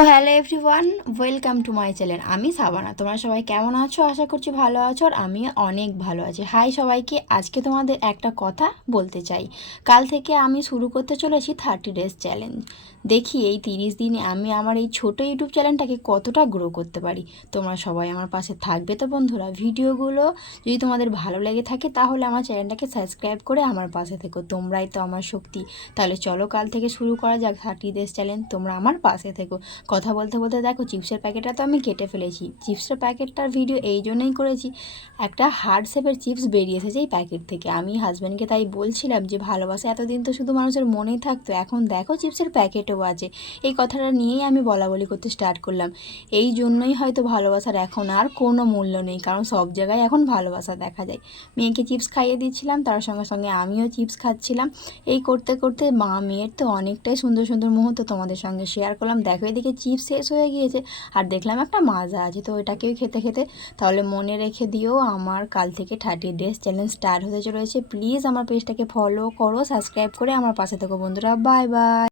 তো hello everyone, welcome to my channel. আমি সাবানা। তোমরা সবাই কেমন আছো? আশা করছি ভালো আছো, আর আমি অনেক ভালো আছি। হাই সবাইকে, আজকে তোমাদের একটা কথা বলতে চাই। কাল থেকে আমি শুরু করতে চলেছি 30 ডেজ চ্যালেঞ্জ। দেখি এই 30 দিনে আমি আমার এই ছোট ইউটিউব চ্যানেলটাকে কতটা গ্রো করতে পারি। তোমরা সবাই আমার পাশে থাকবে তো বন্ধুরা? ভিডিওগুলো যদি তোমাদের ভালো লেগে থাকে তাহলে আমার চ্যানেলটাকে সাবস্ক্রাইব করে আমার পাশে থেকো। তোমরাই তো আমার শক্তি। তাহলে চলো কাল থেকে শুরু করা যাক 30 ডেজ চ্যালেঞ্জ। তোমরা আমার পাশে থেকো। কথা বলতে বলতে দেখো, চিপসের প্যাকেটটা তো আমি কেটে ফেলেছি। চিপসের প্যাকেটটার ভিডিও এই জন্যই করেছি, একটা হার্ট শেপের চিপস বেরিয়ে এসেছে এই প্যাকেট থেকে। আমি হাজব্যান্ডকে তাই বলছিলাম যে ভালোবাসা এতদিন তো শুধু মানুষের মনেই থাকতো, এখন দেখো চিপসের প্যাকেটও আছে। এই কথাটা নিয়েই আমি বলাবলি করতে স্টার্ট করলাম। এই জন্যই হয়তো ভালোবাসার এখন আর কোনো মূল্য নেই, কারণ সব জায়গায় এখন ভালোবাসা দেখা যায়। মেয়েকে চিপস খাইয়ে দিচ্ছিলাম, তার সঙ্গে সঙ্গে আমিও চিপস খাচ্ছিলাম। এই করতে করতে মেয়ের তো অনেকটাই সুন্দর সুন্দর মুহূর্ত তোমাদের সঙ্গে শেয়ার করলাম। দেখো, এদিকে চিপস শেষ হয়ে গিয়েছে আর দেখলাম একটা মাজা আছে, তো এটাকেও খেতে খেতে। তাহলে মনে রেখে দিও, আমার কাল থেকে 30 ডেজ চ্যালেঞ্জ স্টার্ট হতে চলেছে। প্লিজ আমার পেজটাকে ফলো করো, সাবস্ক্রাইব করে আমার পাশে থেকো বন্ধুরা। Bye bye.